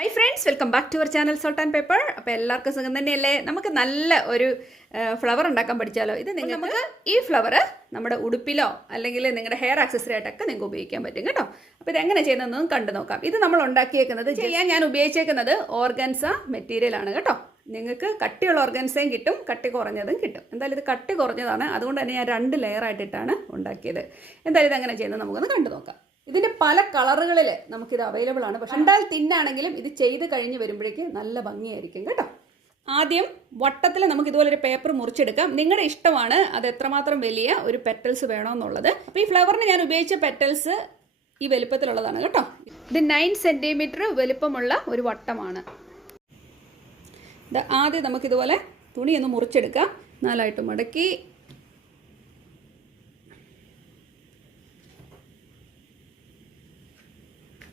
Hi friends, welcome back to our channel Salt and Pepper. അപ്പോൾ എല്ലാവർക്കും സുഖം തന്നെയല്ലേ? നമുക്ക് നല്ല ഒരു ഫ്ലവർ ഉണ്ടാക്കാൻ പഠിച്ചാലോ? ഇത് നമുക്ക് ഈ ഫ്ലവർ നമ്മുടെ ഉടുപ്പിലോ അല്ലെങ്കിൽ നിങ്ങളുടെ ഹെയർ ആക്സസറി ആയിട്ടൊക്കെ നിങ്ങൾക്ക് ഉപയോഗിക്കാൻ പറ്റും കേട്ടോ. അപ്പോൾ ഇത് എങ്ങനെ ചെയ്യുന്നതെന്നും കണ്ടു നോക്കാം. ഇത് നമ്മൾ ഉണ്ടാക്കിയേക്കുന്നത് ഞാൻ ഉപയോഗിച്ചേക്കുന്നത് ഓർഗൻസ മെറ്റീരിയൽ ആണ് കേട്ടോ. നിങ്ങൾക്ക് കട്ടിയുള്ള ഓർഗൻസയും കിട്ടും, കട്ടി കുറഞ്ഞതും കിട്ടും. എന്തായാലും ഇത് കട്ടി കുറഞ്ഞതാണ്, അതുകൊണ്ട് തന്നെ ഞാൻ 2 ലെയർ ആയിട്ടിട്ടാണ് ഉണ്ടാക്കിയത്. എന്തായാലും ഇത് എങ്ങനെ ചെയ്യുന്നത് നമുക്കൊന്ന് കണ്ടു നോക്കാം. ഇതിൻ്റെ പല കളറുകളിൽ നമുക്കിത് അവൈലബിൾ ആണ്. പക്ഷെ കണ്ടാൽ തിന്നാണെങ്കിലും ഇത് ചെയ്ത് കഴിഞ്ഞ് വരുമ്പോഴേക്ക് നല്ല ഭംഗിയായിരിക്കും കേട്ടോ. ആദ്യം വട്ടത്തിൽ നമുക്ക് ഇതുപോലെ ഒരു പേപ്പർ മുറിച്ചെടുക്കാം. നിങ്ങളുടെ ഇഷ്ടമാണ് അത് എത്രമാത്രം വലിയ ഒരു പെറ്റൽസ് വേണമെന്നുള്ളത്. അപ്പോൾ ഈ ഫ്ലവറിന് ഞാൻ ഉപയോഗിച്ച പെറ്റൽസ് ഈ വലുപ്പത്തിലുള്ളതാണ് കേട്ടോ. ഇത് 9 സെൻറ്റിമീറ്റർ വലുപ്പമുള്ള ഒരു വട്ടമാണ്. ആദ്യം നമുക്കിതുപോലെ തുണി ഒന്ന് മുറിച്ചെടുക്കാം. 4ആയിട്ട് മടക്കി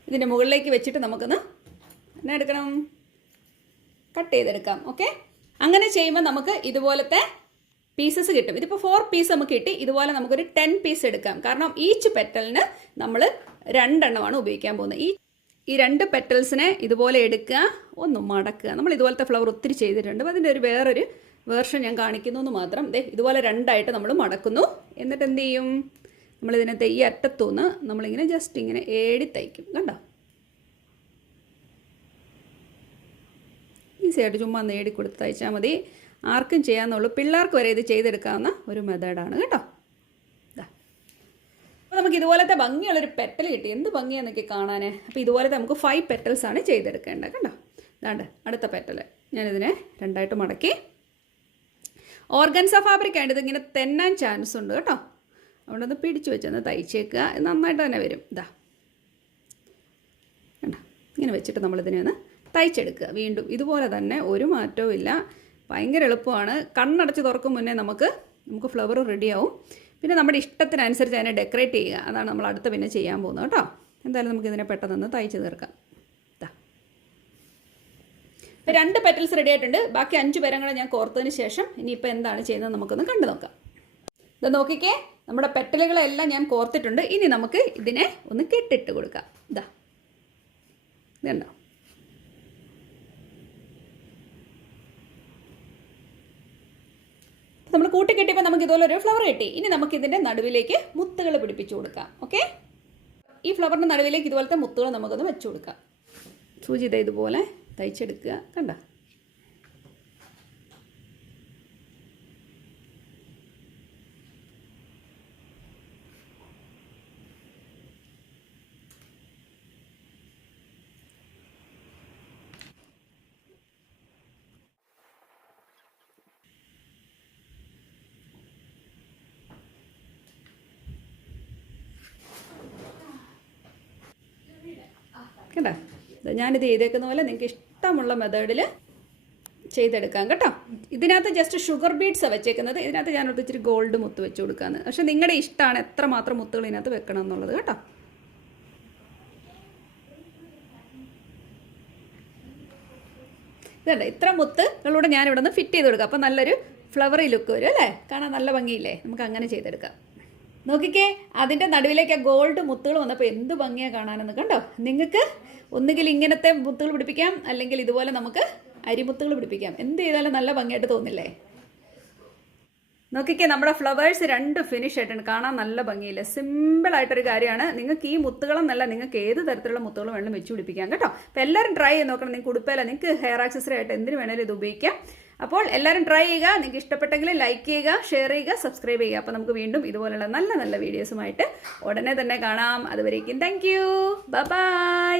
ഇതിൻ്റെ മുകളിലേക്ക് വെച്ചിട്ട് നമുക്കൊന്ന് എന്നാ എടുക്കണം, കട്ട് ചെയ്തെടുക്കാം. ഓക്കെ, അങ്ങനെ ചെയ്യുമ്പോൾ നമുക്ക് ഇതുപോലത്തെ പീസസ് കിട്ടും. ഇതിപ്പോൾ 4 പീസ് നമുക്ക് കിട്ടി. ഇതുപോലെ നമുക്കൊരു 10 പീസ് എടുക്കാം. കാരണം ഈച്ച് പെറ്റലിന് നമ്മൾ 2 എണ്ണമാണ് ഉപയോഗിക്കാൻ പോകുന്നത്. ഈ 2 പെറ്റൽസിനെ ഇതുപോലെ എടുക്കുക, ഒന്ന് മടക്കുക. നമ്മൾ ഇതുപോലത്തെ ഫ്ലവർ ഒത്തിരി ചെയ്തിട്ടുണ്ട്. അപ്പോൾ അതിൻ്റെ വേറൊരു വേർഷൻ ഞാൻ കാണിക്കുന്നു എന്ന് മാത്രം. ഇതുപോലെ 2ആയിട്ട് നമ്മൾ മടക്കുന്നു. എന്നിട്ട് എന്ത് ചെയ്യും, നമ്മളിതിനകത്ത് ഈ അറ്റത്തുനിന്ന് നമ്മളിങ്ങനെ ജസ്റ്റ് ഇങ്ങനെ ഏടി തയ്ക്കും. കണ്ടോ, ഈസിയായിട്ട് ചുമ്മാ നേടി കൊടുത്ത് തയ്ച്ചാൽ മതി. ആർക്കും ചെയ്യാമെന്നുള്ളൂ, പിള്ളേർക്ക് വരെ ഇത് ചെയ്തെടുക്കാവുന്ന ഒരു മെത്തേഡാണ് കേട്ടോ. അപ്പോൾ നമുക്ക് ഇതുപോലത്തെ ഭംഗിയുള്ളൊരു പെറ്റൽ കിട്ടി. എന്ത് ഭംഗിയാണെന്നൊക്കെ കാണാൻ. അപ്പോൾ ഇതുപോലത്തെ നമുക്ക് 5 പെറ്റൽസാണ് ചെയ്തെടുക്കേണ്ടത് കേട്ടോ. ഇതാണ്ട് അടുത്ത പെറ്റൽ ഞാനിതിനെ 2ആയിട്ട് മടക്കി. ഓർഗൻസ ഫാബ്രിക് ആയിട്ട് ഇതിങ്ങനെ തെന്നാൻ ചാൻസ് ഉണ്ട് കേട്ടോ. അതുകൊണ്ടൊന്ന് പിടിച്ചു വെച്ചൊന്ന് തയ്ച്ചേക്കുക. നന്നായിട്ട് തന്നെ വരും. ഇതാ കണ്ടോ, ഇങ്ങനെ വെച്ചിട്ട് നമ്മളിതിനെ ഒന്ന് തയ്ച്ചെടുക്കുക. വീണ്ടും ഇതുപോലെ തന്നെ, ഒരു മാറ്റവും ഇല്ല. ഭയങ്കര എളുപ്പമാണ്. കണ്ണടച്ച് തുറക്കും മുന്നേ നമുക്ക് ഫ്ലവർ റെഡിയാവും. പിന്നെ നമ്മുടെ ഇഷ്ടത്തിനനുസരിച്ച് അതിനെ ഡെക്കറേറ്റ് ചെയ്യുക. അതാണ് നമ്മൾ അടുത്ത പിന്നെ ചെയ്യാൻ പോകുന്നത് കേട്ടോ. എന്തായാലും നമുക്കിതിനെ പെട്ടെന്ന് തയ്ച്ച് തീർക്കാം. ഇതാ ഇപ്പോൾ 2 പെറ്റൽസ് റെഡി ആയിട്ടുണ്ട്. ബാക്കി 5 പേരും കൂടെ ഞാൻ കോർത്തതിന് ശേഷം ഇനിയിപ്പോൾ എന്താണ് ചെയ്യുന്നത് നമുക്കൊന്ന് കണ്ടു നോക്കാം. ഇത് നോക്കിക്കേ, നമ്മുടെ പെറ്റലുകളെല്ലാം ഞാൻ കോർത്തിട്ടുണ്ട്. ഇനി നമുക്ക് ഇതിനെ ഒന്ന് കെട്ടിട്ട് കൊടുക്കാം. ഇതാ ഇതുണ്ടോ, നമ്മൾ കൂട്ടിക്കെട്ടിയപ്പോൾ നമുക്ക് ഇതുപോലെ ഒരു ഫ്ലവർ കിട്ടി. ഇനി നമുക്ക് ഇതിൻ്റെ നടുവിലേക്ക് മുത്തുകൾ പിടിപ്പിച്ചു കൊടുക്കാം. ഓക്കെ, ഈ ഫ്ലവറിൻ്റെ നടുവിലേക്ക് ഇതുപോലത്തെ മുത്തുകൾ നമുക്കൊന്ന് വെച്ചു കൊടുക്കാം. സൂചി ഇതുപോലെ തയ്ച്ചെടുക്കുക. കണ്ടോ, കേട്ടോ. ഞാനിത് ചെയ്തേക്കുന്ന പോലെ നിങ്ങൾക്ക് ഇഷ്ടമുള്ള മെത്തേഡിൽ ചെയ്തെടുക്കാം കേട്ടോ. ഇതിനകത്ത് ജസ്റ്റ് ഷുഗർ ബീഡ്സാണ് വെച്ചേക്കുന്നത്. ഇതിനകത്ത് ഞാൻ ഇച്ചിരി ഗോൾഡ് മുത്ത് വെച്ച് കൊടുക്കാമെന്ന്. പക്ഷെ നിങ്ങളുടെ ഇഷ്ടമാണ് എത്രമാത്രം മുത്തുകൾ ഇതിനകത്ത് വെക്കണം എന്നുള്ളത് കേട്ടോ. ഇതുണ്ട്, ഇത്ര മുത്തുകളൂടെ ഞാനിവിടെ നിന്ന് ഫിറ്റ് ചെയ്ത് കൊടുക്കാം. അപ്പോൾ നല്ലൊരു ഫ്ലവറി ലുക്ക് വരും അല്ലേ, കാണാൻ നല്ല ഭംഗിയില്ലേ. നമുക്ക് അങ്ങനെ ചെയ്തെടുക്കാം. നോക്കിക്കേ, അതിൻ്റെ നടുവിലേക്ക് ആ ഗോൾഡ് മുത്തുകൾ വന്നപ്പോൾ എന്ത് ഭംഗിയാണ് കാണാനെന്ന് കണ്ടോ. നിങ്ങൾക്ക് ഒന്നുകിൽ ഇങ്ങനത്തെ മുത്തുകൾ പിടിപ്പിക്കാം, അല്ലെങ്കിൽ ഇതുപോലെ നമുക്ക് അരിമുത്തുകൾ പിടിപ്പിക്കാം. എന്ത് ചെയ്താലും നല്ല ഭംഗിയായിട്ട് തോന്നില്ലേ. നോക്കിക്കേ, നമ്മുടെ ഫ്ലവേഴ്സ് 2 ഫിനിഷ് ആയിട്ടുണ്ട്. കാണാൻ നല്ല ഭംഗിയില്ല. സിമ്പിളായിട്ടൊരു കാര്യമാണ്. നിങ്ങൾക്ക് ഈ മുത്തുകളെന്നല്ല, നിങ്ങൾക്ക് ഏത് തരത്തിലുള്ള മുത്തുകൾ വേണമെങ്കിലും വെച്ച് പിടിപ്പിക്കാം കേട്ടോ. അപ്പോൾ എല്ലാവരും ട്രൈ ചെയ്ത് നോക്കണം. നിങ്ങൾക്ക് ഉടുപ്പല്ല, നിങ്ങൾക്ക് ഹെയർ ആക്സസറി ആയിട്ട് എന്തിനു വേണേലും ഇത് ഉപയോഗിക്കാം. അപ്പോൾ എല്ലാവരും ട്രൈ ചെയ്യുക. നിങ്ങൾക്ക് ഇഷ്ടപ്പെട്ടെങ്കിൽ ലൈക്ക് ചെയ്യുക, ഷെയർ ചെയ്യുക, സബ്സ്ക്രൈബ് ചെയ്യുക. അപ്പോൾ നമുക്ക് വീണ്ടും ഇതുപോലുള്ള നല്ല നല്ല വീഡിയോസുമായിട്ട് ഉടനെ തന്നെ കാണാം. അതുവരേക്കും താങ്ക് യു, ബൈ.